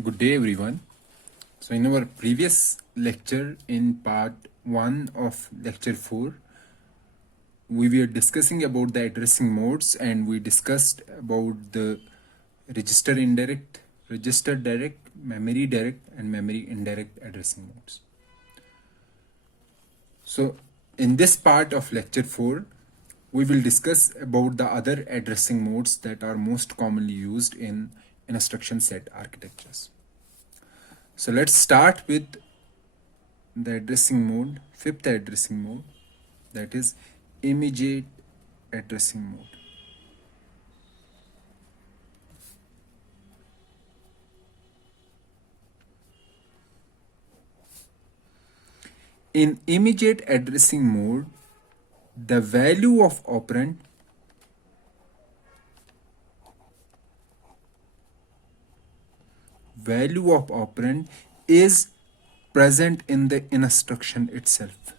Good day, everyone. So, in our previous lecture, in part 1 of lecture 4, we were discussing about the addressing modes and we discussed about the register indirect, register direct, memory direct, and memory indirect addressing modes. So, in this part of lecture 4, we will discuss about the other addressing modes that are most commonly used in instruction set architectures. So let's start with the addressing mode, fifth addressing mode, that is immediate addressing mode. In immediate addressing mode, the value of operand is present in the instruction itself.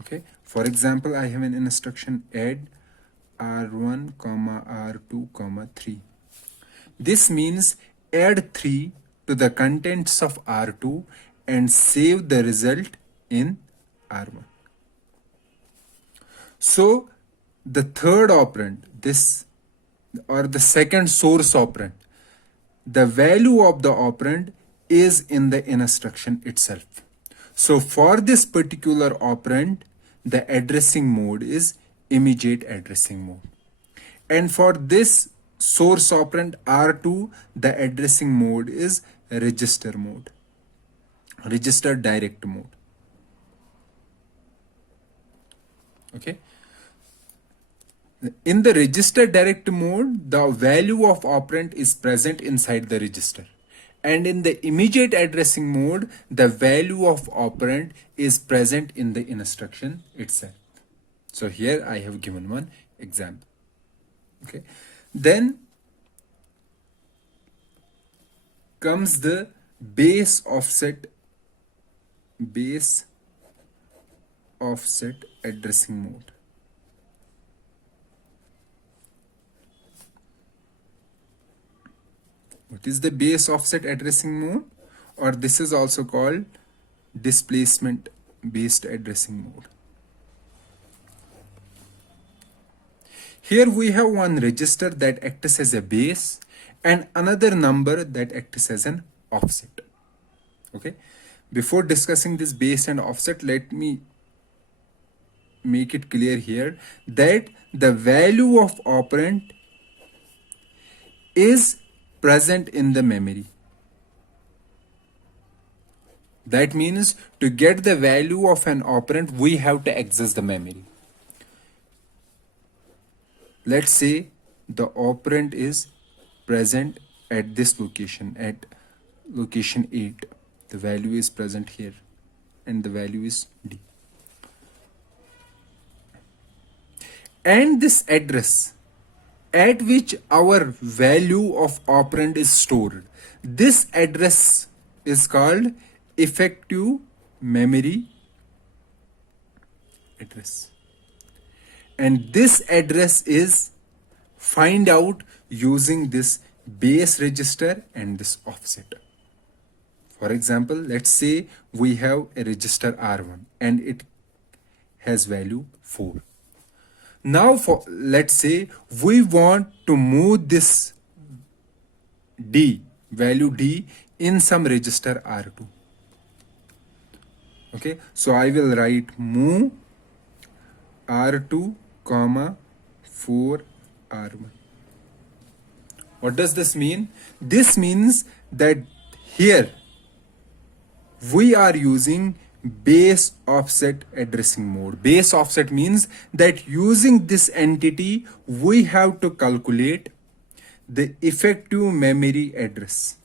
Okay, for example, I have an instruction add r1 comma r2 comma 3. This means add 3 to the contents of r2 and save the result in r1. So the third operand, this or the second source operand, the value of the operand is in the instruction itself. So for this particular operand, the addressing mode is immediate addressing mode. And for this source operand R2, the addressing mode is register mode, register direct mode. Okay. In the register direct mode, the value of operand is present inside the register. And in the immediate addressing mode, the value of operand is present in the instruction itself. So here I have given one example. Okay. Then comes the base offset addressing mode. What is the base offset addressing mode? Or this is also called displacement based addressing mode. Here we have one register that acts as a base and another number that acts as an offset. Okay. Before discussing this base and offset, let me make it clear here that the value of operand is present in the memory. That means to get the value of an operand, we have to access the memory. Let's say the operand is present at this location, at location 8. The value is present here and the value is D. And this address at which our value of operand is stored, this address is called effective memory address. And this address is find out using this base register and this offset. For example, let's say we have a register R1 and it has value 4. Now let's say we want to move this D, value D, in some register R2. Okay, so I will write move R2 comma 4 R1. What does this mean? This means that here we are using base offset addressing mode. Base offset means that using this entity, we have to calculate the effective memory address.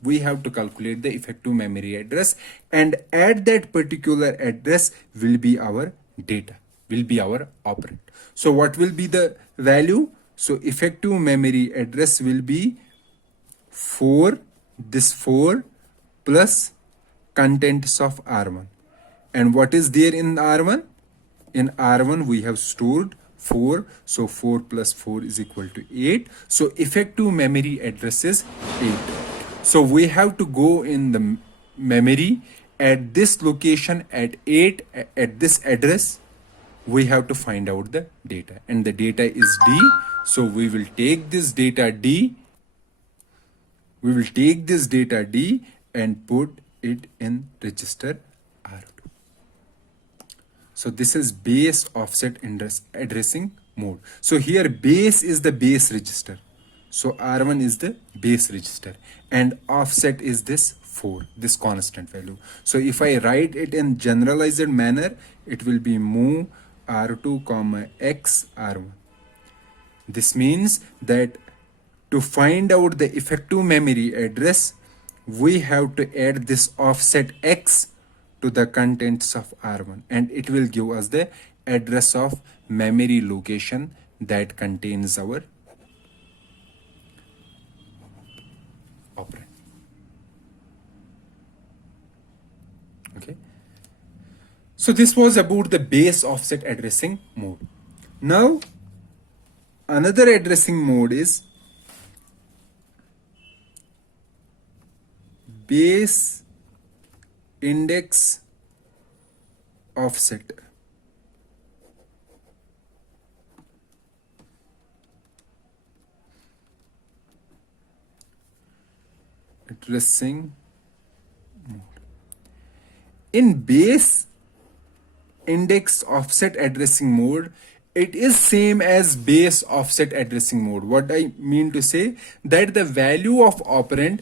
We have to calculate the effective memory address, and at that particular address will be our data, will be our operand. So what will be the value? So effective memory address will be 4, this 4 plus contents of R1. And what is there in R1? In R1 we have stored 4. So 4 plus 4 is equal to 8. So effective memory address is 8. So we have to go in the memory at this location at 8 at this address. We have to find out the data, and the data is D. So we will take this data D. We will take this data D and put it in register R2. So this is base offset addressing mode. So here base is the base register. So R1 is the base register and offset is this 4, this constant value. So if I write it in generalized manner, it will be move R2 comma X R1. This means that to find out the effective memory address, we have to add this offset X to the contents of R1, and it will give us the address of memory location that contains our operand. Okay. So this was about the base offset addressing mode. Now, another addressing mode is base index offset. Addressing mode. In base index offset addressing mode, it is same as base offset addressing mode. What I mean to say, that the value of operand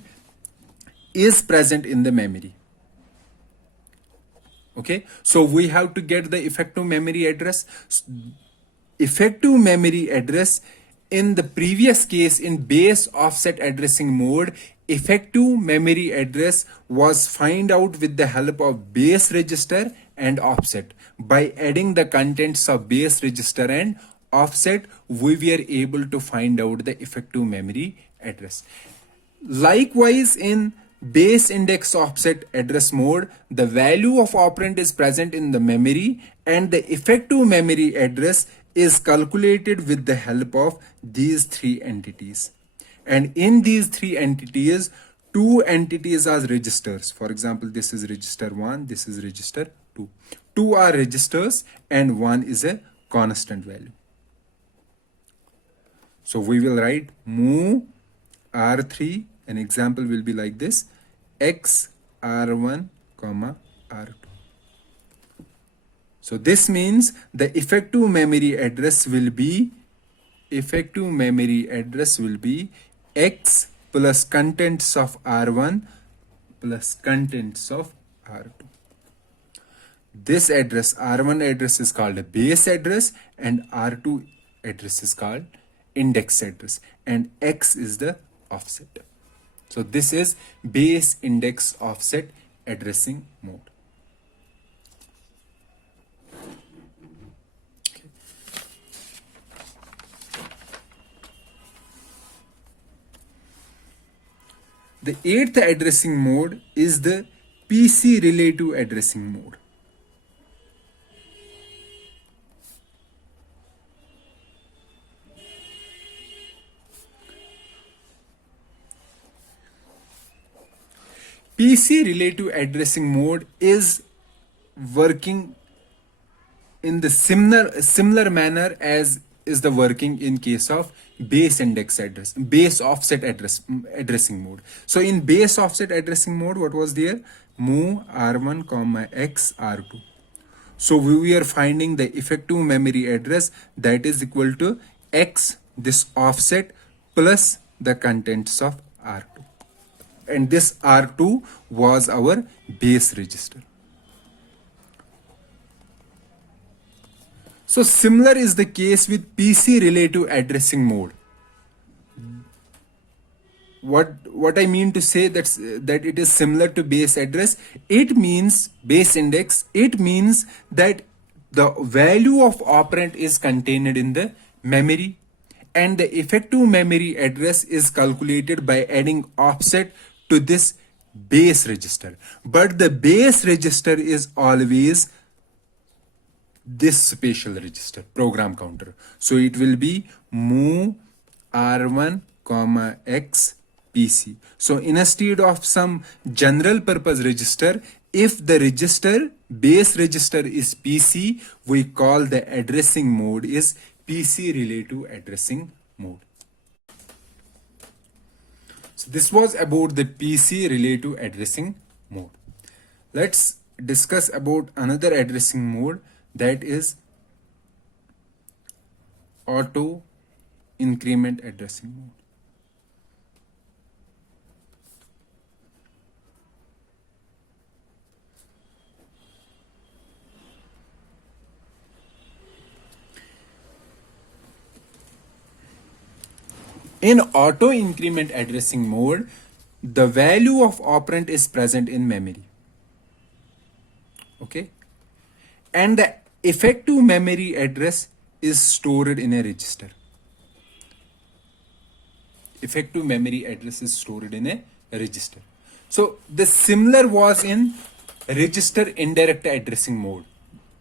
is present in the memory. Okay, so we have to get the effective memory address. Effective memory address in the previous case, in base offset addressing mode, effective memory address was find out with the help of base register and offset. By adding the contents of base register and offset, we were able to find out the effective memory address. Likewise, in base index offset address mode, the value of operand is present in the memory and the effective memory address is calculated with the help of these three entities. And in these three entities, two entities are registers. For example, this is register 1, this is register 2. Two are registers and one is a constant value. So we will write move R3. An example will be like this: X R1 comma R2. So this means the effective memory address will be X plus contents of R1 plus contents of R2. This address, R1 address, is called a base address and R2 address is called index address, and X is the offset. So this is base index offset addressing mode. Okay. The eighth addressing mode is the PC relative addressing mode. PC relative addressing mode is working in the similar manner as is the working in case of base index address, base offset addressing mode. So in base offset addressing mode, what was there? Move R1 comma X R2. So we are finding the effective memory address that is equal to X, this offset, plus the contents of R2. And this R2 was our base register. So similar is the case with PC relative addressing mode. What I mean to say that it is similar to base address, it means base index, it means that the value of operand is contained in the memory and the effective memory address is calculated by adding offset to this base register. But the base register is always this special register, program counter. So it will be move R1 comma X PC. So instead of some general purpose register, if the register, base register is PC, we call the addressing mode is PC relative addressing mode. So this was about the PC relative addressing mode. Let's discuss about another addressing mode, that is auto increment addressing mode. In auto increment addressing mode, the value of operand is present in memory. Okay? And the effective memory address is stored in a register. Effective memory address is stored in a register. So the similar was in register indirect addressing mode.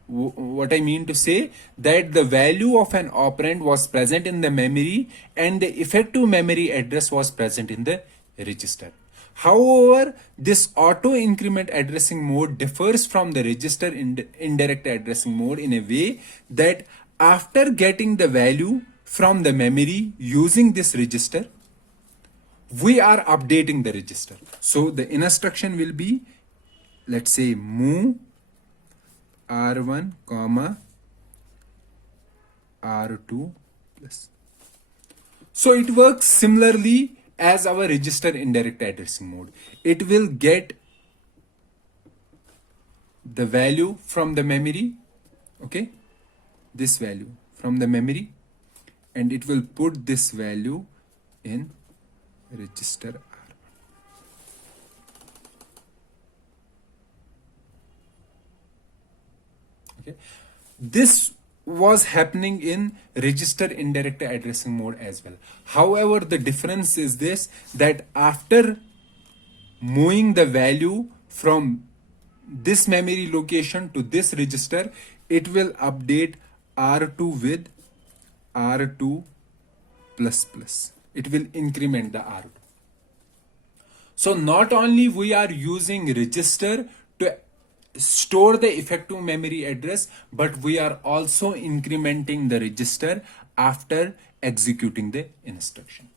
What I mean to say, that the value of an operand was present in the memory and the effective memory address was present in the register. However, this auto increment addressing mode differs from the register indirect addressing mode in a way that after getting the value from the memory using this register, we are updating the register. So the instruction will be, let's say, move R1 comma R2 plus. So it works similarly as our register indirect addressing mode. It will get the value from the memory, okay, this value from the memory, and it will put this value in register R1. Okay, this was happening in register indirect addressing mode as well. However, the difference is this, that after moving the value from this memory location to this register, it will update R2 with R2 plus plus. It will increment the R2. So not only we are using register to store the effective memory address, but we are also incrementing the register after executing the instruction.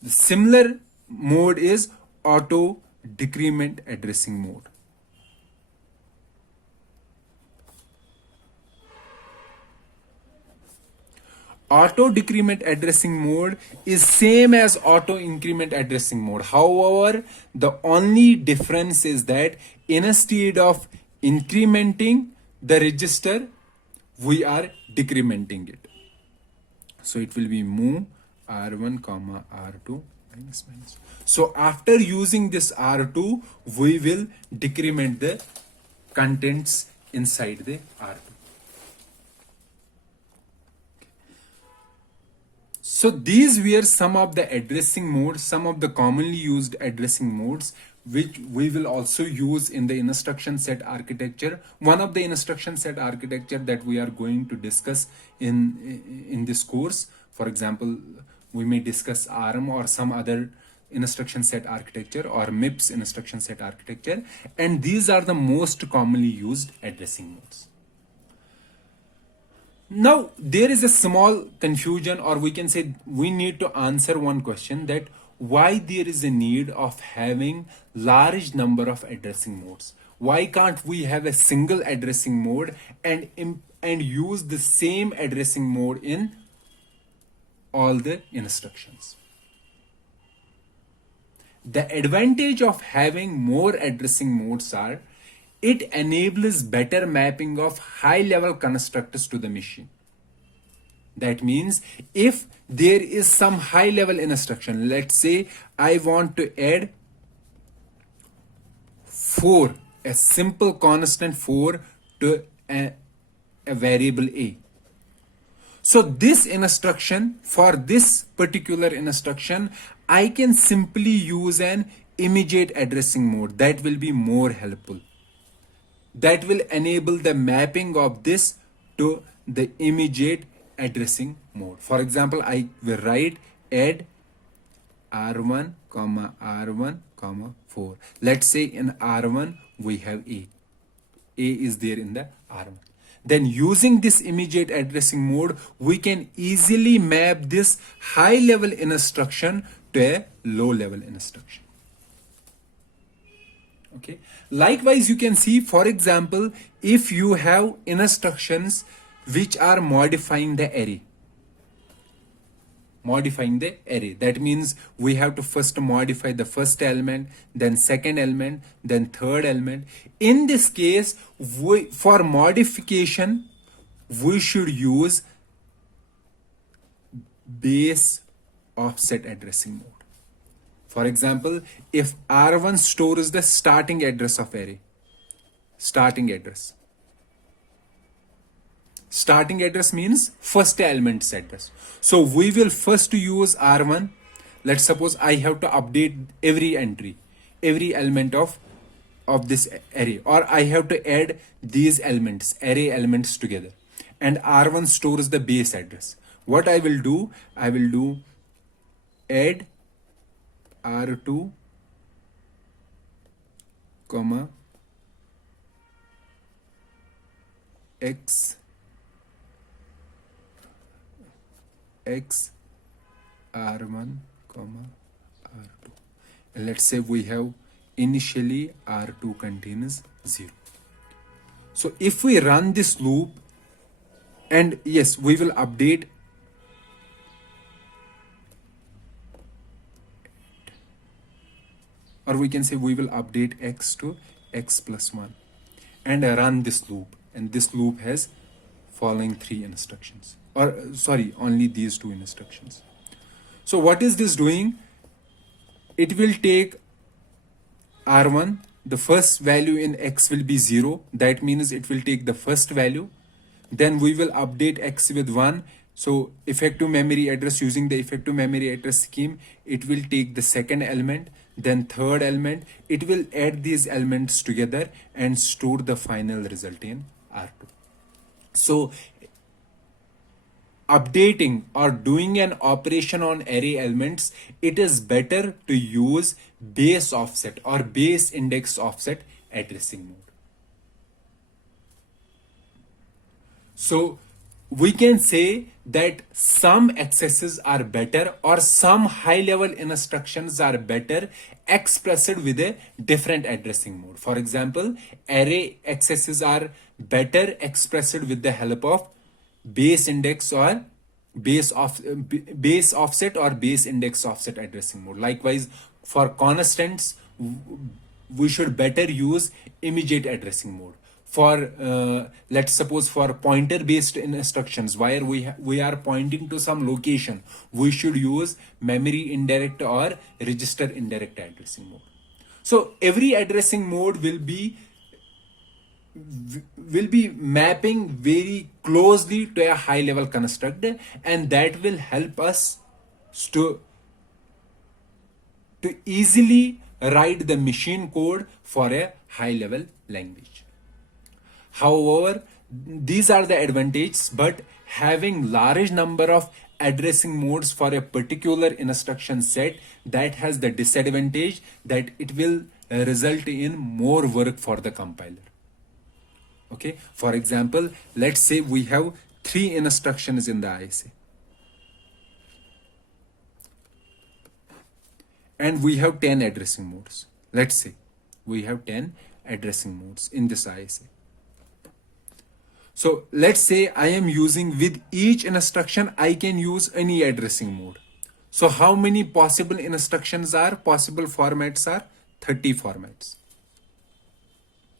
The similar mode is auto decrement addressing mode. Auto decrement addressing mode is same as auto increment addressing mode. However, the only difference is that instead of incrementing the register, we are decrementing it. So it will be move R1 comma R2 minus minus. So after using this R2, we will decrement the contents inside the R2. So these were some of the addressing modes, some of the commonly used addressing modes, which we will also use in the instruction set architecture. One of the instruction set architecture that we are going to discuss in this course, for example, we may discuss ARM or some other instruction set architecture or MIPS instruction set architecture, and these are the most commonly used addressing modes. Now, there is a small confusion, or we can say we need to answer one question, that why there is a need of having large number of addressing modes. Why can't we have a single addressing mode and use the same addressing mode in all the instructions? The advantage of having more addressing modes are, it enables better mapping of high-level constructors to the machine. That means if there is some high-level instruction, let's say I want to add 4, a simple constant 4 to a variable A. So this instruction, for this particular instruction, I can simply use an immediate addressing mode. That will be more helpful. That will enable the mapping of this to the immediate addressing mode. For example, I will write add R1 comma R1 comma 4. Let's say in R1 we have A. A is there in the R1. Then using this immediate addressing mode, we can easily map this high level instruction to a low level instruction. Okay. Likewise, you can see, for example, if you have instructions which are modifying the array. That means we have to first modify the first element, then second element, then third element. In this case, for modification, we should use base offset addressing mode. For example, if R1 stores the starting address of array, starting address means first element's address. So we will first use R1. Let's suppose I have to update every entry, every element of this array, or I have to add these elements, array elements together. And R1 stores the base address. What I will do add R2 comma x R1 comma R2, and let's say we have initially R2 contains 0. So if we run this loop, and yes, we will update or we can say we will update x to x plus 1 and run this loop, and this loop has following 3 instructions, or sorry, only these 2 instructions. So what is this doing? It will take R1, the first value in x will be 0, that means it will take the first value. Then we will update x with 1. So effective memory address, using the effective memory address scheme, it will take the second element, then third element. It will add these elements together and store the final result in R2. So updating or doing an operation on array elements, it is better to use base offset or base index offset addressing mode. So we can say that some accesses are better, or some high level instructions are better expressed with a different addressing mode. For example, array accesses are better expressed with the help of base index or base offset or base index offset addressing mode. Likewise, for constants, we should better use immediate addressing mode. For let's suppose for pointer based instructions, where we are pointing to some location, we should use memory indirect or register indirect addressing mode. So every addressing mode will be mapping very closely to a high level construct, and that will help us to easily write the machine code for a high level language. However, these are the advantages, but having large number of addressing modes for a particular instruction set, that has the disadvantage that it will result in more work for the compiler. Okay, for example, let's say we have 3 instructions in the ISA, and we have 10 addressing modes. Let's say we have 10 addressing modes in this ISA. So let's say I am using, with each instruction I can use any addressing mode. So how many possible instructions are, possible formats are 30 formats.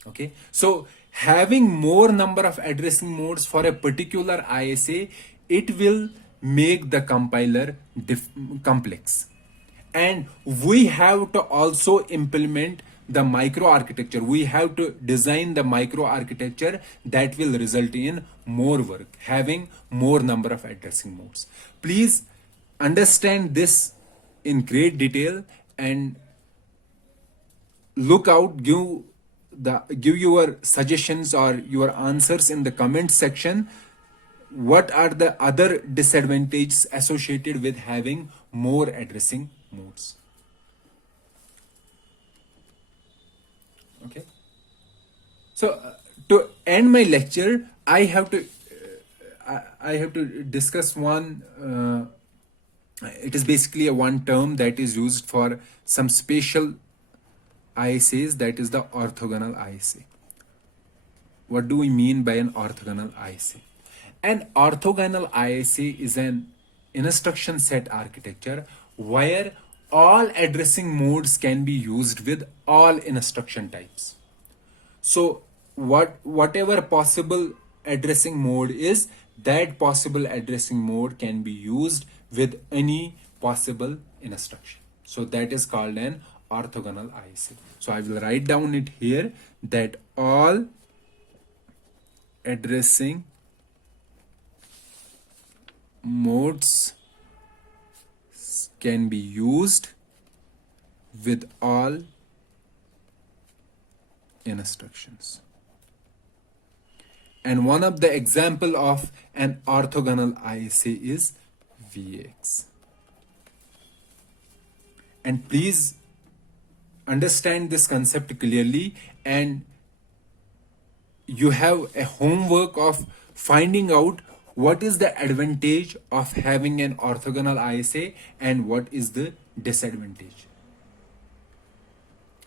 Okay, so having more number of addressing modes for a particular ISA, it will make the compiler complex. And we have to also implement the microarchitecture. We have to design the microarchitecture that will result in more work, having more number of addressing modes. Please understand this in great detail and look out, give your suggestions or your answers in the comment section. What are the other disadvantages associated with having more addressing modes? So to end my lecture, I have to I have to discuss one. It is basically a one term that is used for some special ISAs, that is the orthogonal ISA. What do we mean by an orthogonal ISA? An orthogonal ISA is an instruction set architecture where all addressing modes can be used with all instruction types. So whatever possible addressing mode is, that possible addressing mode can be used with any possible instruction. So that is called an orthogonal ISA. So I will write down it here that all addressing modes can be used with all instructions. And one of the example of an orthogonal ISA is VX. And please understand this concept clearly, and you have a homework of finding out what is the advantage of having an orthogonal ISA and what is the disadvantage.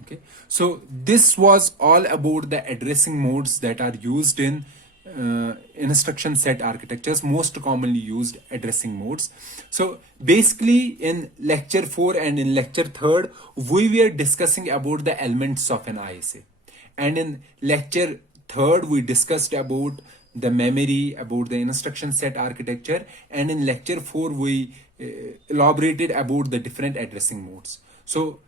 Okay, so this was all about the addressing modes that are used in instruction set architectures, most commonly used addressing modes. So basically in lecture 4 and in lecture 3rd, we were discussing about the elements of an ISA. And in lecture 3rd, we discussed about the memory, about the instruction set architecture. And in lecture 4, we elaborated about the different addressing modes. So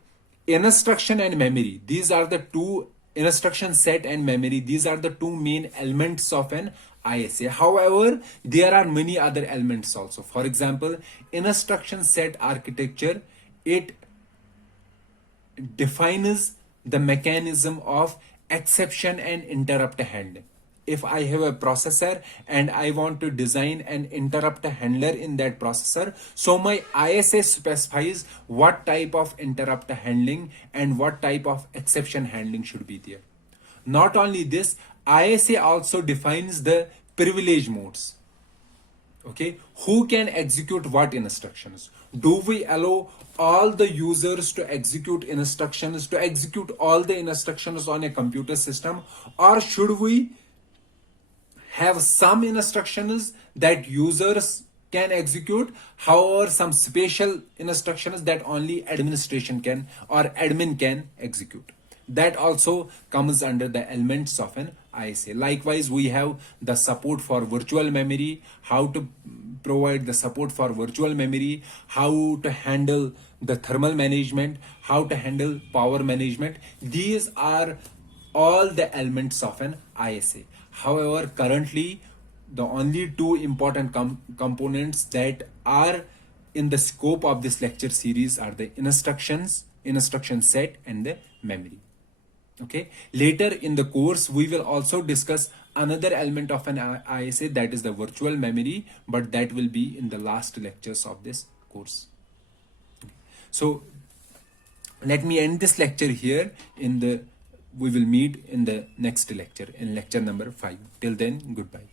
instruction and memory, these are the two, instruction set and memory, these are the two main elements of an ISA. However, there are many other elements also. For example, instruction set architecture, it defines the mechanism of exception and interrupt handling. If I have a processor and I want to design an interrupt handler in that processor, so my ISA specifies what type of interrupt handling and what type of exception handling should be there. Not only this, ISA also defines the privilege modes. Okay, who can execute what instructions? Do we allow all the users to execute instructions, to execute all the instructions on a computer system, or should we have some instructions that users can execute, however some special instructions that only administration can or admin can execute? That also comes under the elements of an ISA. Likewise, we have the support for virtual memory, how to provide the support for virtual memory, how to handle the thermal management, how to handle power management. These are all the elements of an ISA. However, currently the only two important components that are in the scope of this lecture series are the instruction set and the memory. Okay, later in the course we will also discuss another element of an ISA, that is the virtual memory, but that will be in the last lectures of this course. So let me end this lecture here. We will meet in the next lecture, in lecture number 5. Till then, goodbye.